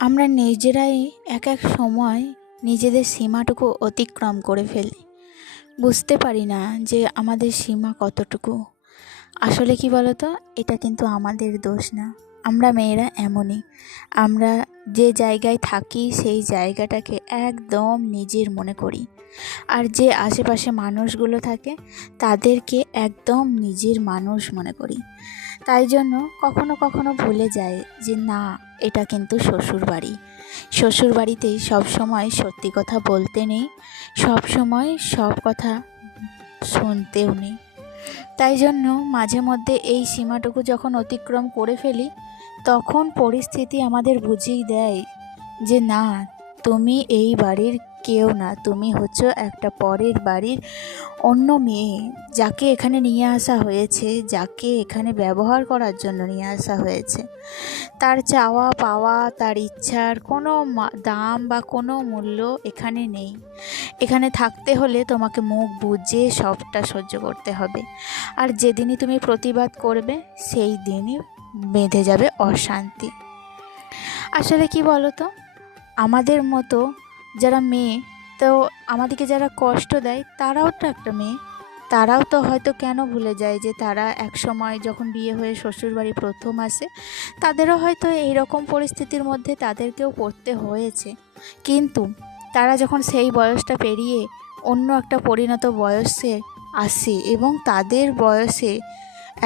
আমরা নিজেরাই এক এক সময় নিজেদের সীমাটুকু অতিক্রম করে ফেলি। বুঝতে পারি না যে আমাদের সীমা কতটুকু। আসলে কি বলতো, এটা কিন্তু আমাদের দোষ না। আমরা মেয়েরা এমনই। আমরা যে জায়গায় থাকি সেই জায়গাটাকে একদম নিজের মনে করি, আর যে আশেপাশে মানুষগুলো থাকে তাদেরকে একদম নিজের মানুষ মনে করি। তাই জন্য কখনো কখনো ভুলে যায় যে না, এটা কিন্তু শ্বশুর বাড়ি। শ্বশুর বাড়িতেই সবসময় সত্যি কথা বলতে নেই, সব সময় সব কথা শুনতেও নেই। তাই জন্য মাঝে মধ্যে এই সীমাটুকু যখন অতিক্রম করে ফেলি, তখন পরিস্থিতি আমাদের বুঝিয়ে দেয় যে না, তুমি এই বাড়ির কেউ না, তুমি হচ্ছ একটা পরের বাড়ির অন্য মেয়ে, যাকে এখানে নিয়ে আসা হয়েছে, যাকে এখানে ব্যবহার করার জন্য নিয়ে আসা হয়েছে। তার চাওয়া পাওয়া, তার ইচ্ছার কোনো দাম বা কোনো মূল্য এখানে নেই। এখানে থাকতে হলে তোমাকে মুখ বুজে সবটা সহ্য করতে হবে। আর যেদিনই তুমি প্রতিবাদ করবে সেই দিনই বেঁধে যাবে অশান্তি। আসলে কি বলো তো, আমাদের মতো যারা মেয়ে, তো আমাদেরকে যারা কষ্ট দেয় তারাও তো একটা মেয়ে। তারাও তো হয়তো কেন ভুলে যায় যে তারা এক সময় যখন বিয়ে হয়ে শ্বশুরবাড়ি প্রথম আসে, তাদেরও হয়তো এই রকম পরিস্থিতির মধ্যে তাদেরকেও পড়তে হয়েছে। কিন্তু তারা যখন সেই বয়সটা পেরিয়ে অন্য একটা পরিণত বয়সে আসে এবং তাদের বয়সে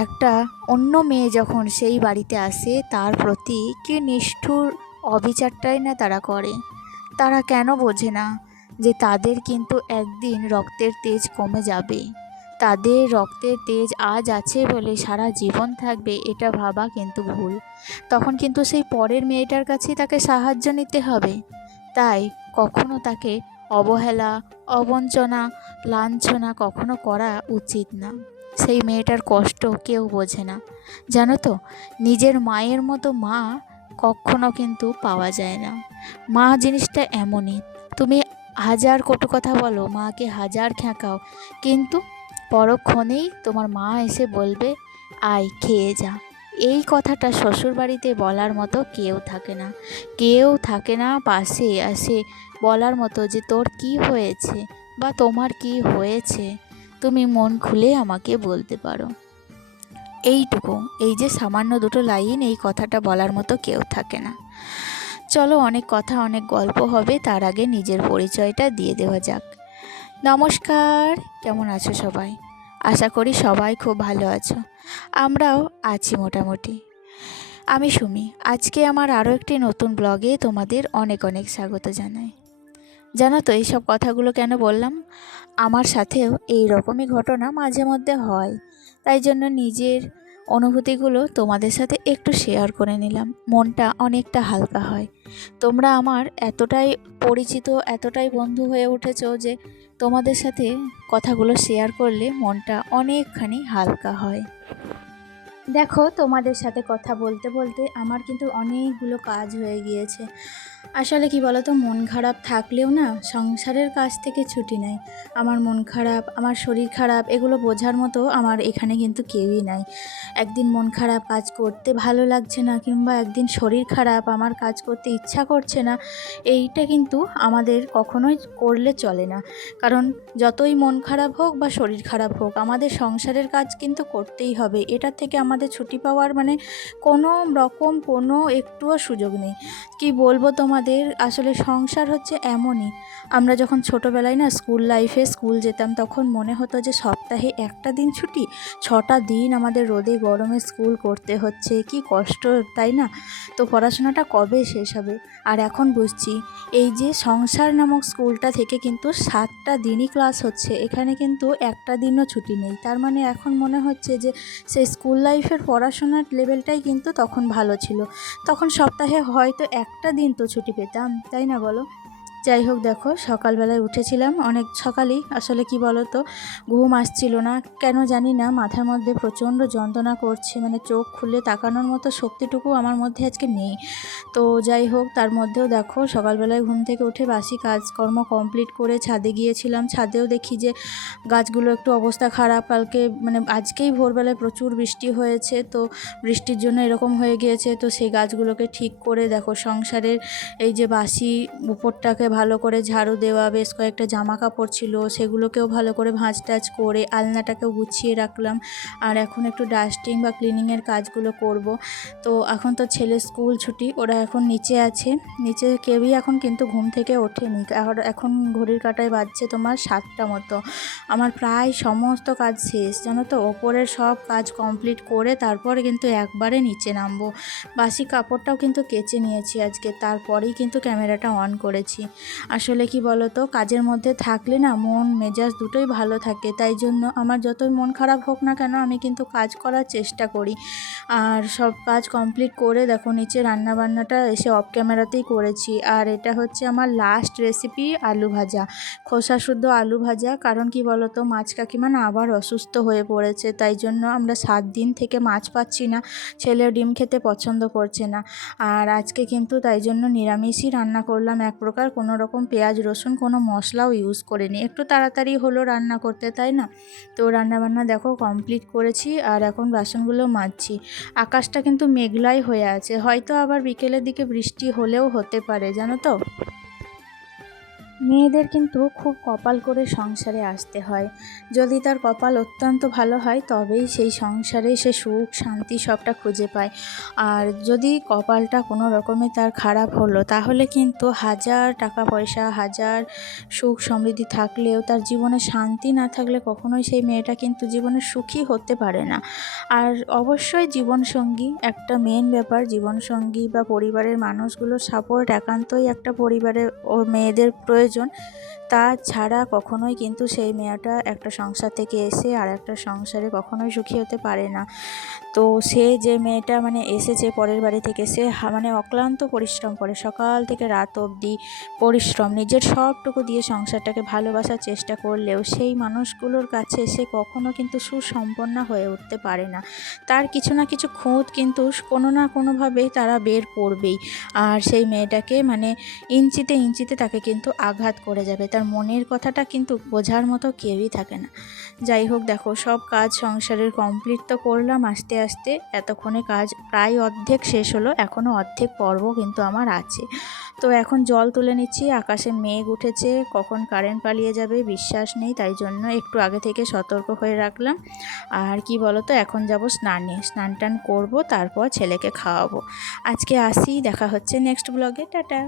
একটা অন্য মেয়ে যখন সেই বাড়িতে আসে, তার প্রতি কি নিষ্ঠুর অবিচারটাই না তারা করে। তারা কেন বোঝে না যে তাদের কিন্তু একদিন রক্তের তেজ কমে যাবে। তাদের রক্তের তেজ আজ আছে বলে সারা জীবন থাকবে, এটা ভাবা কিন্তু ভুল। তখন কিন্তু সেই পরের মেয়েটার কাছেই তাকে সাহায্য নিতে হবে। তাই কখনো তাকে অবহেলা, অবঞ্চনা, লাঞ্ছনা কখনো করা উচিত না। সেই মেয়েটার কষ্ট কেউ বোঝে না। জানো তো, নিজের মায়ের মতো মা কখনো কিন্তু পাওয়া যায় না। মা জিনিসটা এমনই। তুমি হাজার কটু কথা বলো, মাকে হাজার খ্যাঁকাও, কিন্তু পরক্ষণেই তোমার মা এসে বলবে আয় খেয়ে যা। এই কথাটা শ্বশুরবাড়িতে বলার মতো কেউ থাকে না। কেউ থাকে না পাশে আসে বলার মতো যে তোর কি হয়েছে বা তোমার কি হয়েছে, তুমি মন খুলে আমাকে বলতে পারো। এইটুকু, এই যে সামান্য দুটো লাইন, এই কথাটা বলার মতো কেউ থাকে না। চলো, অনেক কথা অনেক গল্প হবে, তার আগে নিজের পরিচয়টা দিয়ে দেওয়া যাক। নমস্কার, কেমন আছো সবাই? আশা করি সবাই খুব ভালো আছো। আমরাও আছি মোটামুটি। আমি সুমি। আজকে আমার আরও একটি নতুন ব্লগে তোমাদের অনেক অনেক স্বাগত জানাই। জানো তো, এইসব কথাগুলো কেন বললাম? আমার সাথেও এই রকমই ঘটনা মাঝে মধ্যে হয়। তাই জন্য নিজের অনুভূতিগুলো তোমাদের সাথে একটু শেয়ার করে নিলাম। মনটা অনেকটা হালকা হয়। তোমরা আমার এতটাই পরিচিত, এতটাই বন্ধু হয়ে উঠেছো যে তোমাদের সাথে কথাগুলো শেয়ার করলে মনটা অনেকখানি হালকা হয়। দেখো, তোমাদের সাথে কথা বলতে বলতে আমার কিন্তু অনেকগুলো কাজ হয়ে গিয়েছে। আসলে কি বলো তো, মন খারাপ থাকলেও না, সংসারের কাজ থেকে ছুটি নেই। আমার মন খারাপ, আমার শরীর খারাপ, এগুলো বোঝার মতো আমার এখানে কিন্তু কেউই নাই। একদিন মন খারাপ, কাজ করতে ভালো লাগছে না, কিংবা একদিন শরীর খারাপ, আমার কাজ করতে ইচ্ছা করছে না, এইটা কিন্তু আমাদের কখনোই করলে চলে না। কারণ যতই মন খারাপ হোক বা শরীর খারাপ হোক, আমাদের সংসারের কাজ কিন্তু করতেই হবে। এটার থেকে আমাদের ছুটি পাওয়ার মানে কোনো রকম কোনো একটুও সুযোগ নেই। কি বলবো তোমাদের, আসলে সংসার হচ্ছে এমনই। আমরা যখন ছোটোবেলায় না স্কুল লাইফে স্কুল যেতাম, তখন মনে হতো যে সপ্তাহে একটা দিন ছুটি, 6টা দিন আমাদের রোদে গরমে স্কুল করতে হচ্ছে, কি কষ্ট, তাই না? তো পড়াশোনাটা কবে শেষ হবে? আর এখন বুঝছি, এই যে সংসার নামক স্কুলটা থেকে কিন্তু 7টা দিনই ক্লাস হচ্ছে, এখানে কিন্তু একটা দিনও ছুটি নেই। তার মানে এখন মনে হচ্ছে যে সেই স্কুল লাইফের পড়াশোনার লেভেলটাই কিন্তু তখন ভালো ছিল। তখন সপ্তাহে হয়তো একটা দিন তো ছুটি পেতাম, তাই না বলো? যাই হোক, দেখো সকালবেলায় উঠেছিলাম অনেক সকালেই। আসলে কি বলো তো, ঘুম আসছিল না কেন জানি না, মাথার মধ্যে প্রচণ্ড যন্ত্রণা করছে, মানে চোখ খুলে তাকানোর মতো শক্তিটুকু আমার মধ্যে আজকে নেই। তো যাই হোক, তার মধ্যেও দেখো সকালবেলায় ঘুম থেকে উঠে বাসি কাজকর্ম কমপ্লিট করে ছাদে গিয়েছিলাম। ছাদেও দেখি যে গাছগুলো একটু অবস্থা খারাপ, কালকে মানে আজকেই ভোরবেলায় প্রচুর বৃষ্টি হয়েছে, তো বৃষ্টির জন্য এরকম হয়ে গিয়েছে। তো সেই গাছগুলোকে ঠিক করে দেখো সংসারের এই যে বাসি উপরটাকে ভালো করে ঝাড়ু দেওয়া, বেশ কয়েকটা জামা কাপড় ছিল সেগুলোকেও ভালো করে ভাঁজ টাজ করে আলনাটাকেও গুছিয়ে রাখলাম। আর এখন একটু ডাস্টিং বা ক্লিনিংয়ের কাজগুলো করব। তো এখন তো ছেলের স্কুল ছুটি, ওরা এখন নিচে আছে, নিচে কেউই এখন কিন্তু ঘুম থেকে ওঠেনি। আর এখন ঘড়ির কাঁটায় বাজছে তোমার 7টা মতো। আমার প্রায় সমস্ত কাজ শেষ জানো তো, ওপরের সব কাজ কমপ্লিট করে তারপরে কিন্তু একবারে নিচে নামবো। বাসি কাপড়টাও কিন্তু কেচে নিয়েছি আজকে, তারপরেই কিন্তু ক্যামেরাটা অন করেছি। আসলে কি বলো তো, কাজের মধ্যে থাকলে না মন মেজাজ দুটোই ভালো থাকে, তাই জন্য আমার যতই মন খারাপ হোক না কেন আমি কিন্তু কাজ করার চেষ্টা করি। আর সব কাজ কমপ্লিট করে দেখো নিচে রান্নাবান্নাটা এসে অফ ক্যামেরাতেই করেছি। আর এটা হচ্ছে আমার লাস্ট রেসিপি, আলু ভাজা, খোসা শুদ্ধ আলু ভাজা। কারণ কি বলো তো, মাছ কাকিমা না আবার অসুস্থ হয়ে পড়েছে, তাই জন্য আমরা 7 দিন থেকে মাছ পাচ্ছি না, ছেলেও ডিম খেতে পছন্দ করছে না। আর আজকে কিন্তু তাই জন্য নিরামিষই রান্না করলাম এক প্রকার, কোনো রকম পেঁয়াজ রসুন কোনো মশলাও ইউজ করিনি। একটু তাড়াতাড়ি হলো রান্না করতে, তাই না? তো রান্নাবান্না দেখো কমপ্লিট করেছি আর এখন বাসনগুলো মাজছি। আকাশটা কিন্তু মেঘলাই হয়ে আছে, হয়তো আবার বিকেলের দিকে বৃষ্টি হলেও হতে পারে জানো তো। মেয়েদের কিন্তু খুব কপাল করে সংসারে আসতে হয়। যদি তার কপাল অত্যন্ত ভালো হয় তবেই সেই সংসারে সে সুখ শান্তি সবটা খুঁজে পায়। আর যদি কপালটা কোনো রকমে তার খারাপ হলো, তাহলে কিন্তু হাজার টাকা পয়সা, হাজার সুখ সমৃদ্ধি থাকলেও তার জীবনে শান্তি না থাকলে কখনোই সেই মেয়েটা কিন্তু জীবনে সুখী হতে পারে না। আর অবশ্যই জীবনসঙ্গী একটা মেন ব্যাপার, জীবনসঙ্গী বা পরিবারের মানুষগুলোর সাপোর্ট একান্তই একটা পরিবারের ও মেয়েদের প্রয়োজন। তাছাড়া কখনোই কিন্তু সেই মেয়েটা একটা সংসার থেকে এসে আর একটা সংসারে কখনোই সুখী হতে পারে না। তো সে যে মেয়েটা মানে এসেছে পরের বাড়ি থেকে, সে মানে অক্লান্ত পরিশ্রম করে, সকাল থেকে রাত অবধি পরিশ্রম, নিজের সবটুকু দিয়ে সংসারটাকে ভালোবাসার চেষ্টা করলেও সেই মানুষগুলোর কাছে সে কখনো কিন্তু সুসম্পন্ন হয়ে উঠতে পারে না। তার কিছু না কিছু খুঁত কিন্তু কোনো না কোনোভাবেই তারা বের করবেই। আর সেই মেয়েটাকে মানে ইঞ্চিতে ইঞ্চিতে তাকে কিন্তু আঘাত করে যাবে, তার মনের কথাটা কিন্তু বোঝার মতো কেউই থাকে না। যাই হোক, দেখো সব কাজ সংসারের কমপ্লিট তো করলাম আস্তে আস্তে, এতক্ষণে কাজ প্রায় অর্ধেক শেষ হলো, এখনও অর্ধেক পর্ব কিন্তু আমার আছে। তো এখন জল তুলে নিচ্ছি, আকাশে মেঘ উঠেছে, কখন কারেন্ট পালিয়ে যাবে বিশ্বাস নেই, তাই জন্য একটু আগে থেকে সতর্ক হয়ে রাখলাম। আর কি বলো তো, এখন যাব স্নানে, স্নান টান করবো, তারপর ছেলেকে খাওয়াবো। আজকে আসি, দেখা হচ্ছে নেক্সট ব্লগে, টাটা।